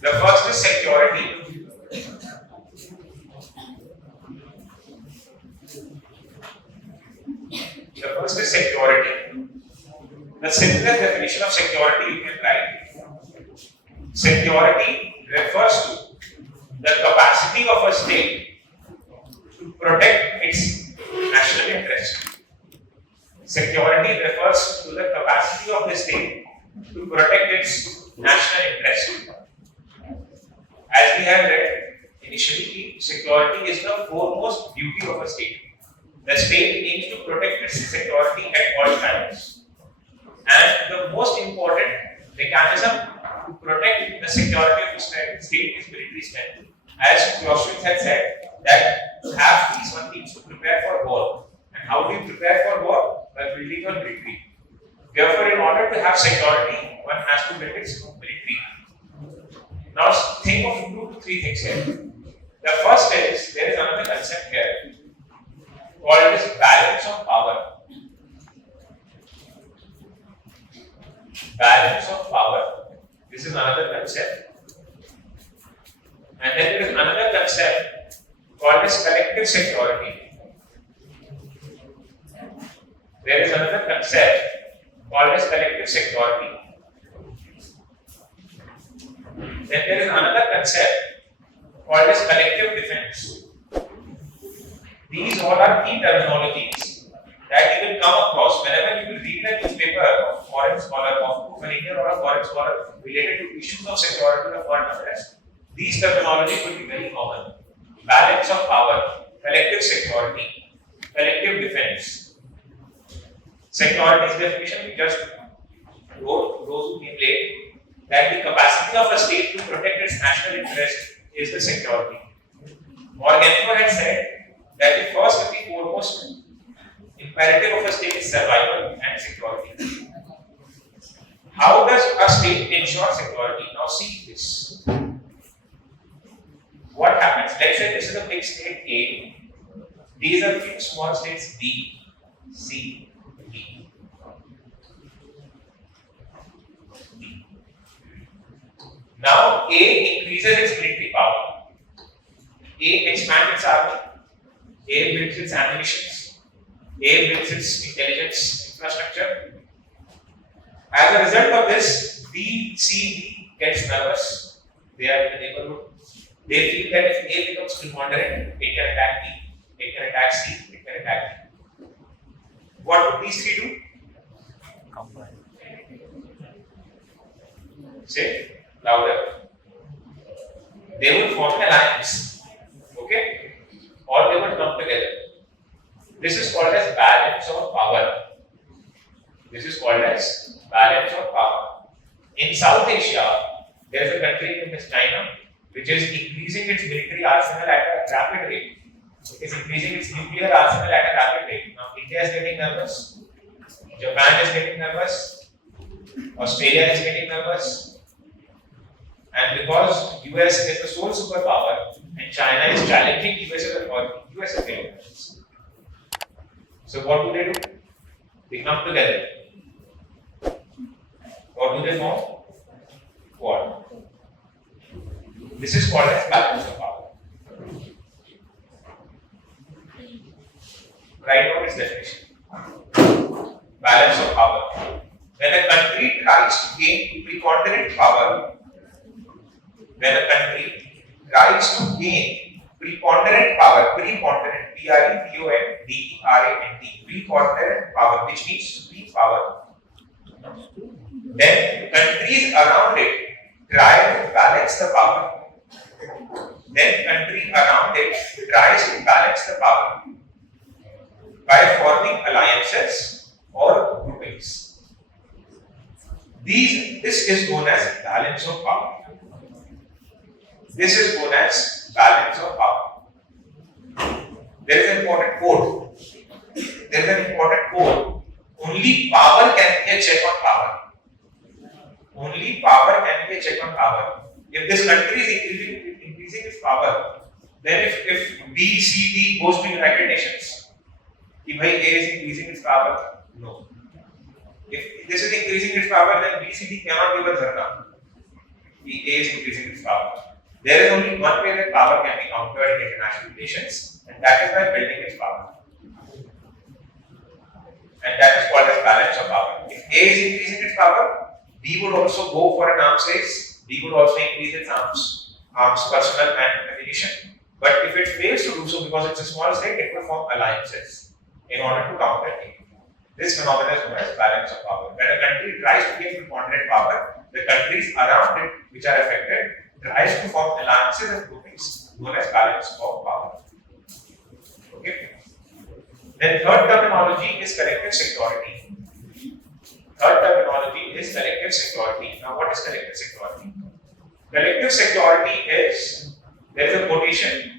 The first is security. The first is security. The simplest definition of security you can write. Security refers to the capacity of a state to protect its national interest. Security refers to the capacity of the state to protect its national interest. As we have read initially, security is the foremost duty of a state. The state aims to protect its security at all times. And the most important mechanism to protect the security of the state is military strength. As Shashwat had said, that to have peace, one needs to prepare for war. And how do you prepare for war? By building your military. Therefore, in order to have security, one has to build its military. Now, think of 2 to 3 things here. The first is, there is another concept here called as balance of power. Balance of power. This is another concept. And then there is another concept called as collective security. There is another concept called as collective security. Then there is another concept called as collective defense. These all are key terminologies that you will come across whenever you will read a newspaper of foreign scholar, of an Indian or a foreign scholar related to issues of security or foreign affairs. These terminologies will be very common. Balance of power, collective security, collective defense. Security's definition we just wrote, those who came late, that the capacity of a state to protect its national interest is the security. Morgenthau had said that the first and the foremost imperative of a state is survival and security. How does a state ensure security? Now see this. What happens? Let's say this is a big state A. These are few small states B, C, D. Now A increases its military power. A expands its army. A builds its ammunition. A builds its intelligence infrastructure. As a result of this, B, C, D gets nervous. They are in the neighborhood. They feel that if A becomes preponderant, it can attack B, it can attack C, it can attack D. What would these three do? Combine. Say louder. They would form an alliance. Okay? Or they would come together. This is called as balance of power. This is called as balance of power. In South Asia, there is a country named China which is increasing its military arsenal at a rapid rate. It is increasing its nuclear arsenal at a rapid rate. Now, India is getting nervous, Japan is getting nervous, Australia is getting nervous, and because US is the sole superpower and China is challenging US's authority, US is getting nervous. So, what do? They come together. What do they form? What? This is called as balance of power. Write down its definition. Balance of power. When a country tries to gain preponderant power, preponderant power, preponderant, P-R-E-P-O-N-D-E-R-A-N-T, preponderant power, which means supreme power, then countries around it try to balance the power. Then country around it tries to balance the power by forming alliances or groupings. This is known as balance of power. This is known as balance of power. There is an important code. There is an important code. Only power can be a check on power. Only power can be a check on power. If this country is increasing its power, then if B, C, D goes to United Nations, if A is increasing its power, no. If this is increasing its power, then B, C, D cannot give a dharna. The A is increasing its power. There is only one way that power can be countered in international relations, and that is by building its power. And that is called as balance of power. If A is increasing its power, B would also go for an arms race. B would also increase its arms personnel and ammunition. But if it fails to do so because it's a small state, it will form alliances in order to counter A. This phenomenon is known as balance of power. When a country tries to gain preponderant power, the countries around it which are affected tries to form alliances and groupings known as balance of power. Okay. Then third terminology is collective security. Third terminology is collective security. Now what is collective security? Collective security is, there is a quotation,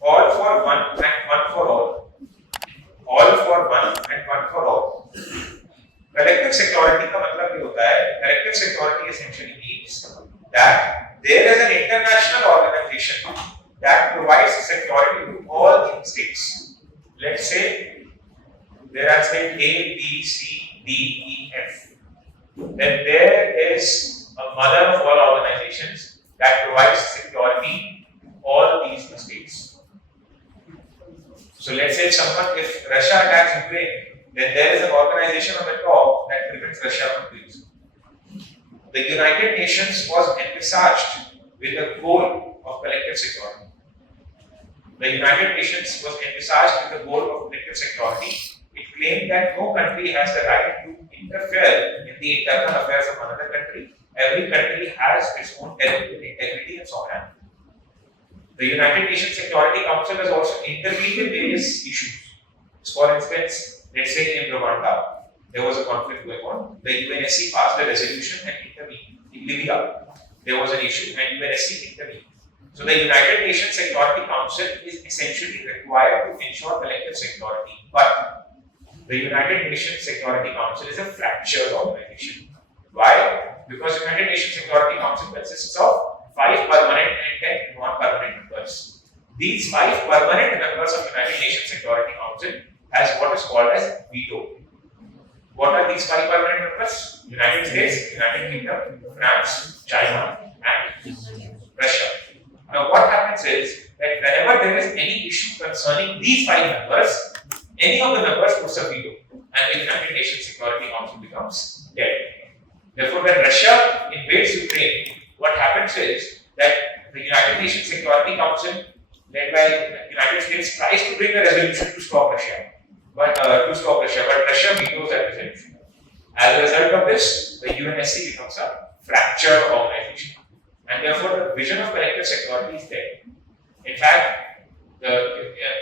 all for one and one for all. All for one and one for all. Collective security का मतलब ये होता है, collective security essentially means that there is an international organization that provides security to all the states. Let's say there are state A, B, C, D, E, F. Then there is a mother of all organizations that provides security to all these states. So let's say if Russia attacks Ukraine, then there is an organization on the top that prevents Russia from doing so. The United Nations was envisaged with the goal of collective security. The United Nations was envisaged with the goal of collective security. It claimed that no country has the right to interfere in the internal affairs of another country. Every country has its own territorial integrity and sovereignty. The United Nations Security Council has also intervened in various issues. For instance, let's say in Rwanda, there was a conflict going on. The UNSC passed a resolution and intervened. In Libya, there was an issue and UNSC intervened. So the United Nations Security Council is essentially required to ensure collective security. But the United Nations Security Council is a fractured organization. Why? Because the United Nations Security Council consists of 5 permanent and 10 non-permanent members. These 5 permanent members of United Nations Security Council has what is called as veto. What are these 5 permanent members? United States, United Kingdom, France, China, and Russia. Now what happens is that whenever there is any issue concerning these 5 members, any of the members puts a veto and the United Nations Security Council becomes dead. Therefore, when Russia invades Ukraine, what happens is that the United Nations Security Council, led by the United States, tries to bring a resolution to stop Russia, but Russia vetoes that resolution. As a result of this, the UNSC becomes a fractured organization, and therefore the vision of collective security is there. In fact,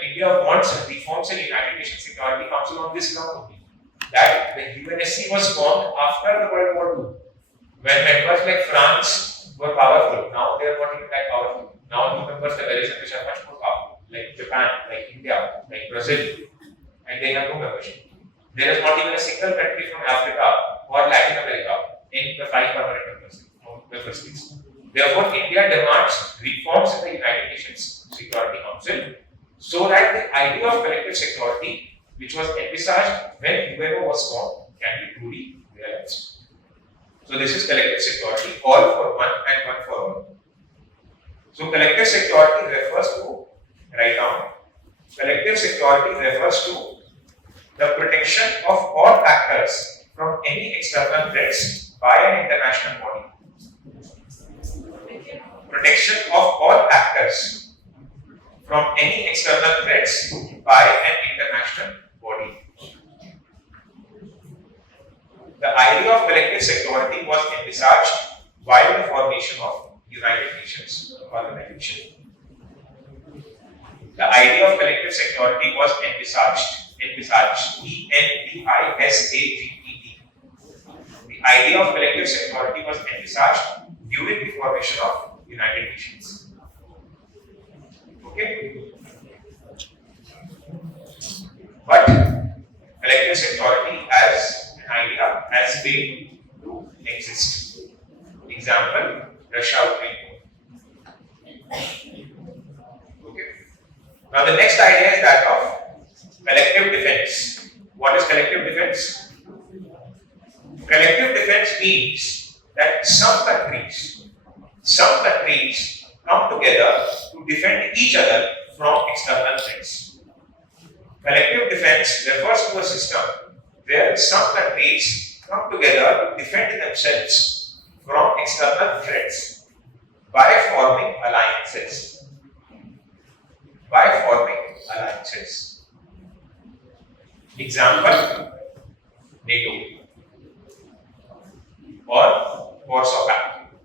India wants reforms in the United Nations Security Council on this ground only, that the UNSC was formed after the World War II, when members like France were powerful. Now they are not even that powerful. Now new members are very which are much more powerful, like Japan, like India, like Brazil, and they have no membership. There is not even a single country from Africa or Latin America in the 5 permanent member states. Therefore, India demands reforms in the United Nations Security Council so that the idea of collective security, which was envisaged when UNO was formed, can be truly realized. So this is collective security, all for one and one for all. So collective security refers to, write down, collective security refers to the protection of all actors from any external threats by an international body. Protection of all actors from any external threats by an international body. The idea of collective security was envisaged while the formation of United Nations Organization. The idea of collective security was envisaged, E-N-V-I-S-A-G-E-D. The idea of collective security was envisaged during the formation of United Nations. Okay? But collective security as an idea has failed to exist. Example, Russia-Ukraine. Okay. Now the next idea is that of collective defense. What is collective defense? Collective defense means that some countries come together to defend each other from external threats. Collective defense refers to a system where some countries come together to defend themselves from external threats by forming alliances. Example, NATO or Warsaw Pact.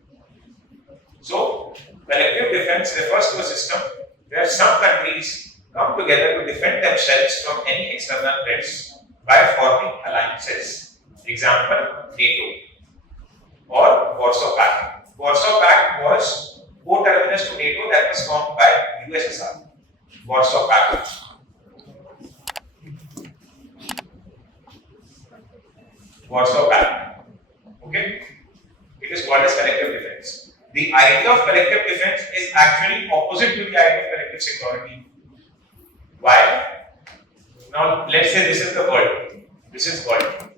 So, collective defense refers to a system where some countries come together to defend themselves from any external threats by forming alliances. Example, NATO or Warsaw Pact. Warsaw Pact was co-terminus to NATO that was formed by USSR. Warsaw Pact. Warsaw Pact. Okay? It is called as collective defense. The idea of collective defense is actually opposite to the idea of collective security. Why? Now, let's say this is the world. This is world.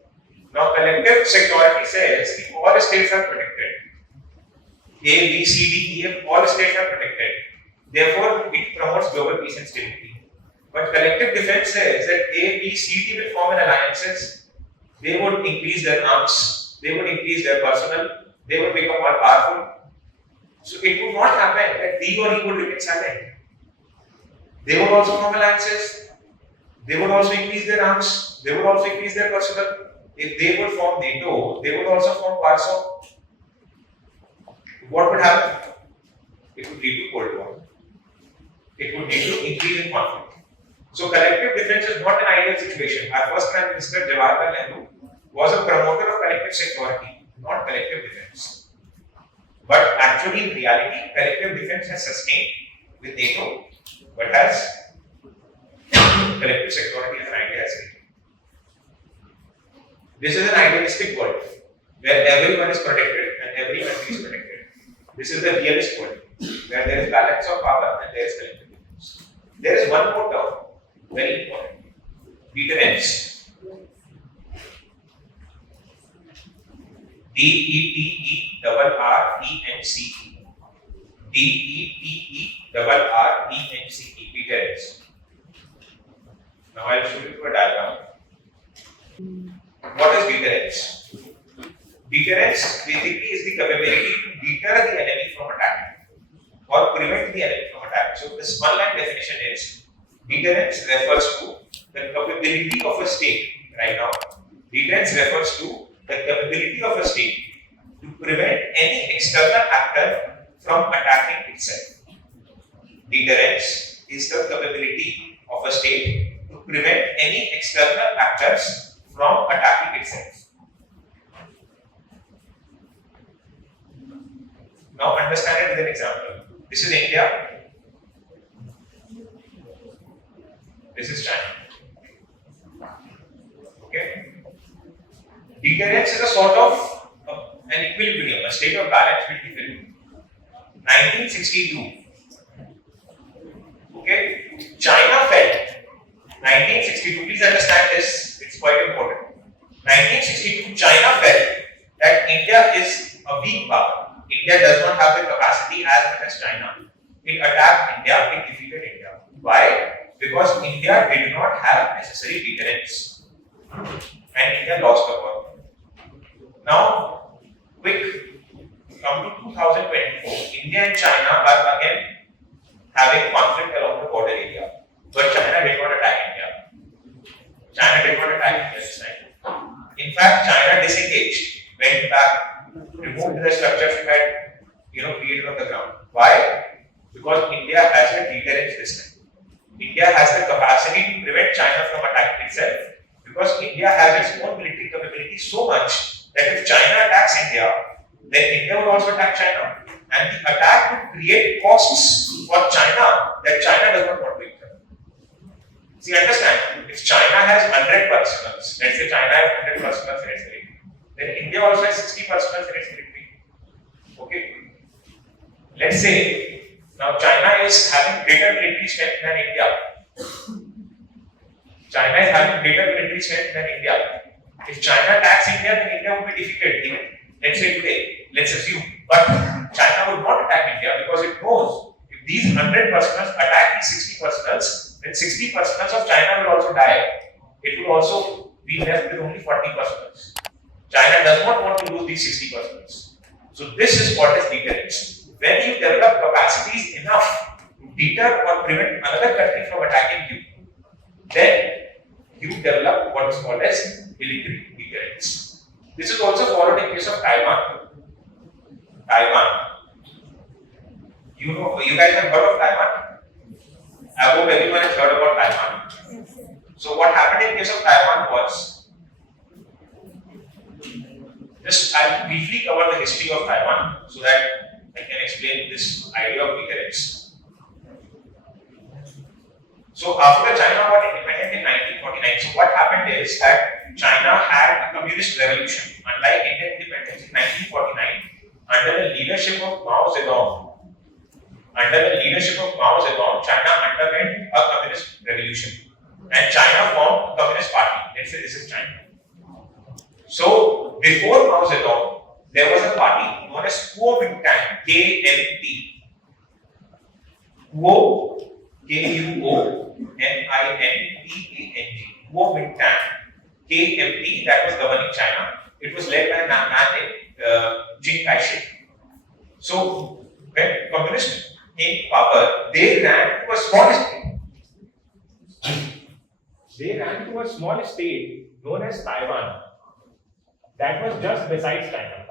Now, collective security says that all states are protected. A, B, C, D, E, F, all states are protected. Therefore, it promotes global peace and stability. But collective defense says that A, B, C, D will form an alliances. They would increase their arms, they would increase their personnel, they would become more powerful. So it would not happen that D or E would remain silent. They would also form alliances, they would also increase their arms, they would also increase their personnel. If they would form NATO, they would also form Warsaw. What would happen? It would lead to Cold War. It would lead to increase in conflict. So collective defense is not an ideal situation. Our first Prime Minister Jawaharlal Nehru was a promoter of collective security, not collective defense. But actually, in reality, collective defense has sustained with NATO, but has collective security as an idea has failed. This is an idealistic world where everyone is protected and every country is protected. This is the realist world where there is balance of power and there is collective defense. There is one more term, very important: deterrence. DETERRENCE. DETERRENCE. Deterrence. Now I will show you a diagram. What is deterrence? Deterrence basically is the capability to deter the enemy from attacking or prevent the enemy from attacking. So this one line definition is: deterrence refers to the capability of a state. Right now, deterrence refers to the capability of a state to prevent any external actor from attacking itself. Deterrence is the capability of a state to prevent any external actors from attacking itself. Now understand it with an example. This is India. This is China. Okay. Deterrence is a sort of an equilibrium, a state of balance between the two. 1962. Okay. China fell. 1962. Please understand this. It's quite important. 1962. China fell. That India is a weak power. India does not have the capacity as much as China. It attacked India. It defeated India. Why? Because India did not have necessary deterrence and India lost the war. Now, quick, come to 2024. India and China are again having conflict along the border area. But China did not attack India. China did not attack India this time. In fact, China disengaged, went back, removed the structures it had created on the ground. Why? Because India has a deterrence this time. India has the capacity to prevent China from attacking itself because India has its own military capability so much that if China attacks India, then India would also attack China, and the attack would create costs for China that China does not want to incur. See, understand, if China has 100 personnel, let's say China has 100 personnel in its military, then India also has 60 personnel in its military. Okay. Let's say now China is having greater military strength than India. China is having greater military strength than India. If China attacks India, then India would be defeated. Even let's say today, let's assume. But China would not attack India because it knows if these 100 personals attack these 60 personals, then 60 personals of China will also die. It will also be left with only 40 personals. China does not want to lose these 60 personals. So this is what is deterrence. When you develop capacities enough to deter or prevent another country from attacking you, then you develop what is called as military deterrence. This is also followed in case of Taiwan. You guys have heard of Taiwan? I hope everyone has heard about Taiwan. So what happened in case of Taiwan was, just I'll briefly cover the history of Taiwan so that I can explain this idea of deterrence. So after China got independent in 1949, so what happened is that China had a communist revolution, unlike Indian independence in 1949, under the leadership of Mao Zedong. China underwent a communist revolution, and China formed a communist party. Let's say this is China. So before Mao Zedong, there was a party known as Kuomintang, KMT. Kuomintang, Kuomintang, KMT, that was governing China. It was led by a man named Chiang Kai-shek. So when communists came to power, they ran to a small state. Known as Taiwan. That was just besides China.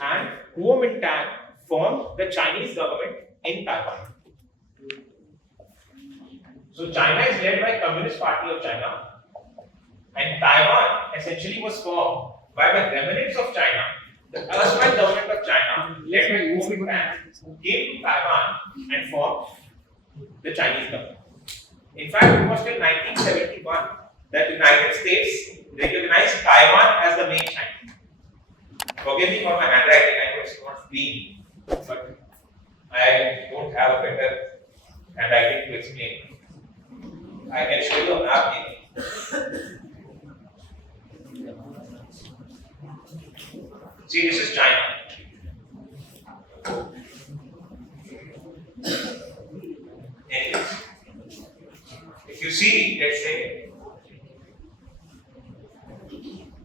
And Kuomintang formed the Chinese government in Taiwan. So China is led by Communist Party of China, and Taiwan essentially was formed by the remnants of China. The erstwhile government of China, led by Kuomintang, came to Taiwan and formed the Chinese government. In fact, it was till 1971 that the United States recognized Taiwan as the main China. Forgive me for my handwriting, I know it's not clean, but I don't have a better handwriting to explain. I can show you a map maybe. See, this is China. Anyways, if you see, let's say,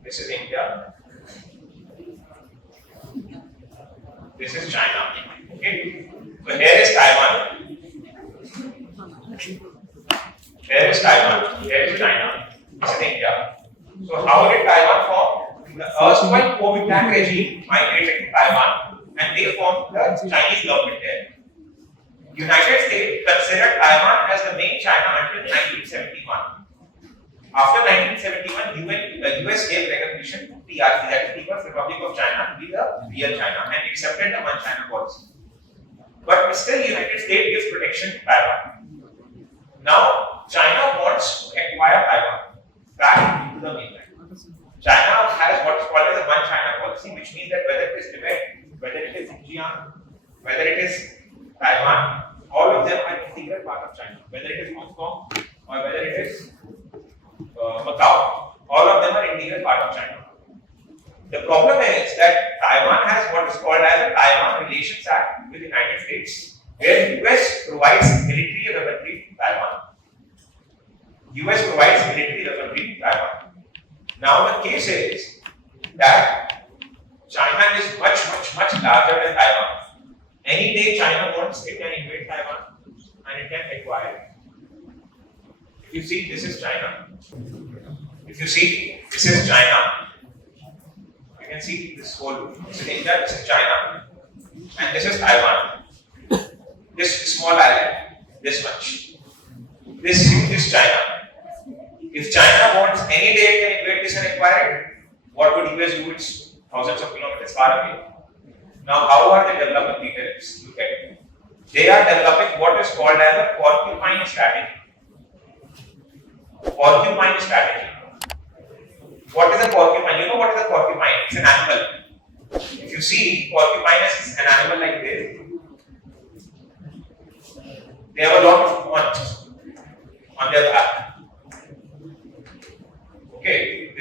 this is India, this is China. Okay, so here is Taiwan. Here is Taiwan. Here is China. This is India. So how did Taiwan form? The erstwhile Kuomintang regime migrated to Taiwan, and they formed the Chinese government there. United States considered Taiwan as the main China until 1971. After 1971, the US gave recognition to PRC, that is People's Republic of China, to be the real China, and accepted the One China policy. But still, United States gives protection to Taiwan. Now, China wants to acquire Taiwan back into the mainland. China has what is called as a One China policy, which means that whether it is Tibet, whether it is Xinjiang, whether it is Taiwan, all of them are integral part of China. Whether it is Hong Kong or whether it is Macau, all of them are integral part of China. The problem is that Taiwan has what is called as a Taiwan Relations Act with the United States, where the US provides military weaponry to Taiwan. US provides military weaponry to Taiwan. Now the case is that China is much larger than Taiwan. Any day China wants, it can invade Taiwan and it can acquire it. If you see, this is China. If you see, this is China. You can see this whole, this is India, this is China, and this is Taiwan. This small island, this much. This is China. If China wants, any day it can invade this and acquire it. What would US do? It's thousands of kilometers far away. Now, how are they developing deterrence? Look at it. They are developing what is called as a porcupine strategy. Porcupine strategy. What is a porcupine? You know what is a porcupine? It's an animal. If you see, porcupine is an animal like this. They have a lot of horns on their back.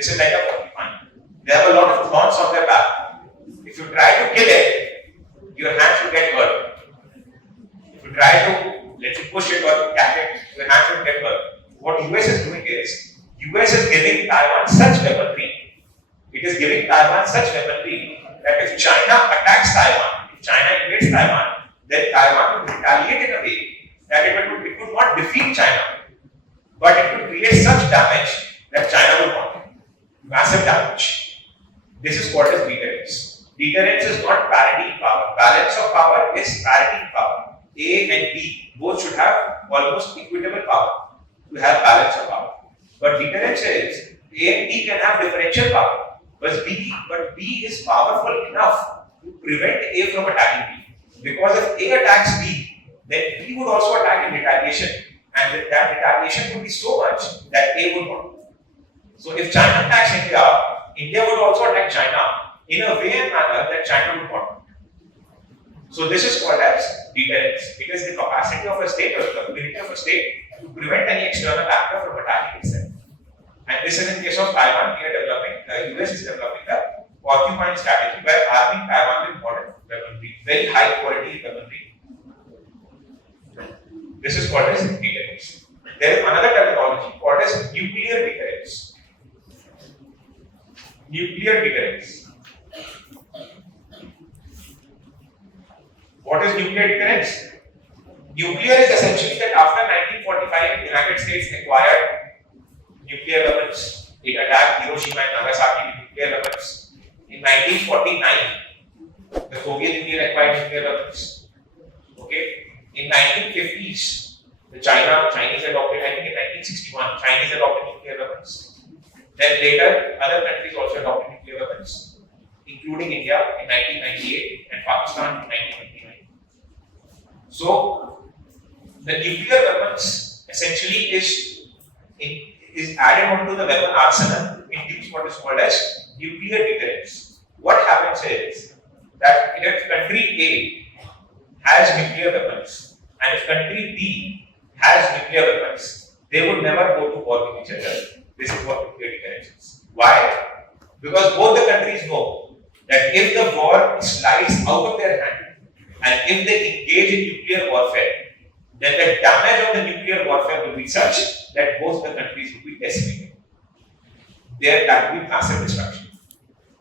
This is like a porcupine. They have a lot of thorns on their back. If you try to kill it, your hands will get hurt. If you try to, let's say, push it or catch it, your hands will get hurt. What US is doing is, US is giving Taiwan such weaponry. It is giving Taiwan such weaponry that if China attacks Taiwan, if China invades Taiwan, then Taiwan would retaliate in a way that it would not defeat China, but it would create such damage that China would want. Massive damage. This is what is deterrence. Deterrence is not parity in power. Balance of power is parity in power. A and B both should have almost equitable power to have balance of power. But deterrence is A and B can have differential power, but B is powerful enough to prevent A from attacking B. Because if A attacks B, then B would also attack in retaliation, and that retaliation would be so much that A would not. So if China attacks India, India would also attack China in a way and manner that China would not. So this is called as deterrence. It is the capacity of a state or the ability of a state to prevent any external actor from attacking itself. And this is in case of Taiwan, we are developing, the US is developing the porcupine strategy by arming Taiwan with modern weaponry, very high quality weaponry. This is called as deterrence. There is another terminology called as nuclear deterrence. Nuclear deterrence. What is nuclear deterrence? Nuclear is essentially that after 1945, the United States acquired nuclear weapons. It attacked Hiroshima and Nagasaki with nuclear weapons. In 1949, the Soviet Union acquired nuclear weapons. Okay. In 1950s, the Chinese adopted, I think in 1961, Chinese adopted nuclear weapons. Then later, other countries also adopted nuclear weapons, including India in 1998 and Pakistan in 1999. So, the nuclear weapons essentially is added onto the weapon arsenal, induce what is called as nuclear deterrence. What happens is that if country A has nuclear weapons and if country B has nuclear weapons, they would never go to war with each other. This is what nuclear deterrence is. Why? Because both the countries know that if the war slides out of their hand and if they engage in nuclear warfare, then the damage of the nuclear warfare will be such that both the countries will be decimated. That will be massive destruction.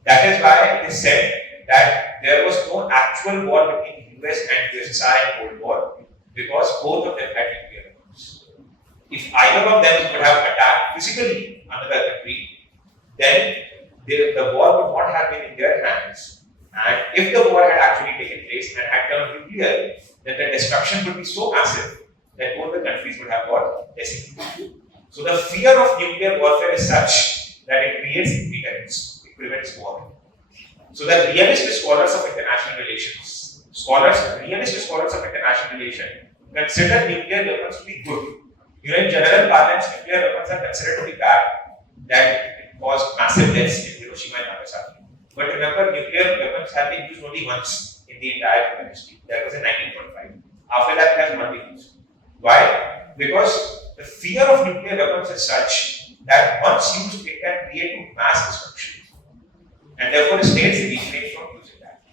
That is why they said that there was no actual war between US and USSR in Cold War because both of them had nuclear weapons. If either of them would have attacked physically another country, then the war would not have been in their hands. And if the war had actually taken place and had turned nuclear, then the destruction would be so massive that both the countries would have got decimated. So the fear of nuclear warfare is such that it creates deterrence, it prevents war. So the realist scholars of international relations, realist scholars of international relations consider nuclear weapons to be good. In general parlance, nuclear weapons are considered to be bad, that it caused massive deaths in Hiroshima and Nagasaki. But remember, nuclear weapons have been used only once in the entire human history. That was in 1945. After that, it has not been used. Why? Because the fear of nuclear weapons is such that once used, it can create mass destruction. And therefore, states refrain from using that.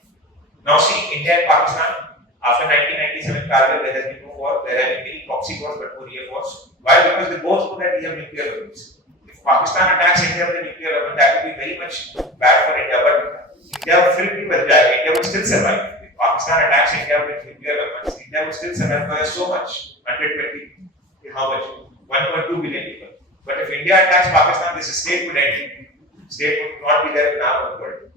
Now see, India and Pakistan, after 1997 Kargil, there has been no war. There have been many proxy wars, but no real wars. Why? Because they both know that we have nuclear weapons. If Pakistan attacks India with a nuclear weapon, that would be very much bad for India. But India would still be with that. India would still survive. If Pakistan attacks India with nuclear weapons, India would still survive by so much. 120, how much? 1.2 billion people. But if India attacks Pakistan, this state would end. State would not be there in our world.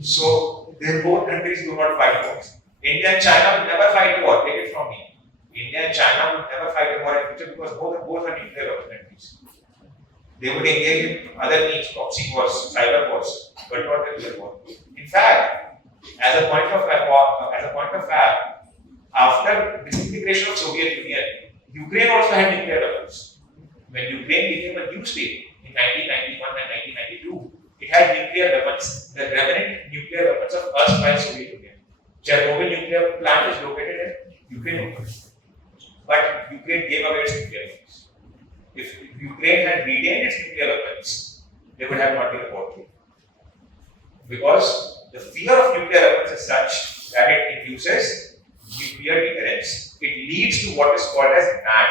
So, both countries do not fight wars. India and China will never fight a war. Take it from me. India and China would never fight a war in future because both are nuclear countries. They would engage in other means, proxy wars, cyber wars, but not a real war. In fact, as a point of fact, after disintegration of Soviet Union, Ukraine also had nuclear weapons. When Ukraine became a new state in 1991 and 1992, it had nuclear weapons, the remnant nuclear weapons of erstwhile Soviet Union. Chernobyl nuclear plant is located in Ukraine. But Ukraine gave away its nuclear weapons. If Ukraine had retained its nuclear weapons, they would have not been aborted. Because the fear of nuclear weapons is such that it induces nuclear deterrence. It leads to what is called as MAD,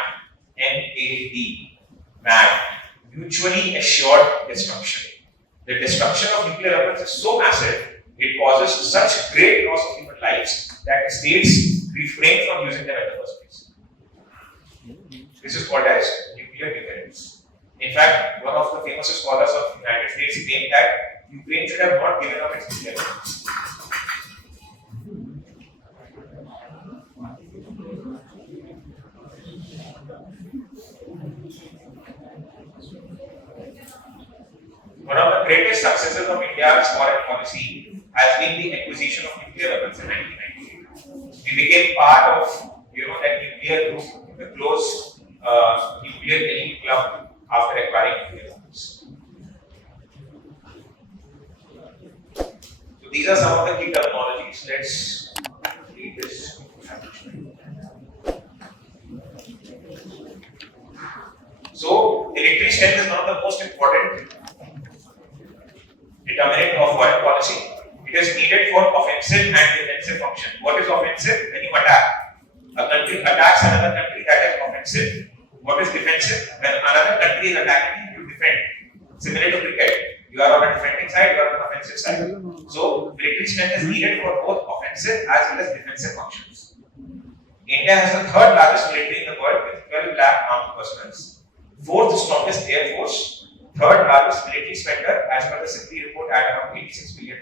M-A-D, MAD, mutually assured destruction. The destruction of nuclear weapons is so massive, it causes such great loss of human lives that states refrain from using them in the first place. This is called as nuclear deterrence. In fact, one of the famous scholars of the United States claimed that Ukraine should have not given up its nuclear weapons. One of the greatest successes of India's foreign policy has been the acquisition of nuclear weapons in 1998. We became part of, that nuclear group, the close nuclear elite club after acquiring nuclear weapons. So these are some of the key terminologies. Let's read this. So military strength is one of the most important determinant of foreign policy. It is needed for offensive and defensive function. What is offensive? When you attack. A country attacks another country, that is offensive. What is defensive? When another country is attacking you, defend. Similar to cricket. You are on a defending side, you are on the offensive side. So military strength is needed for both offensive as well as defensive functions. India has the third largest military in the world with 12 lakh armed personnel. Fourth strongest air force. Third largest military spender as per the SIPRI report at around $86 billion.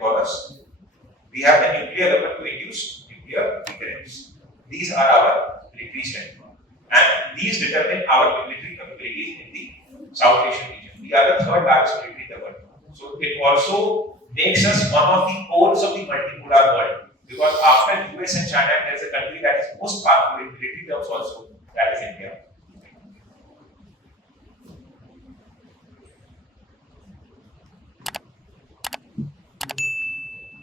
We have the nuclear weapon to induce nuclear deterrence. These are our military strength. And these determine our military capabilities in the South Asian region. We are the third largest military in the world. So it also makes us one of the poles of the multipolar world. Because after US and China, there is a country that is most powerful in military terms also, that is India.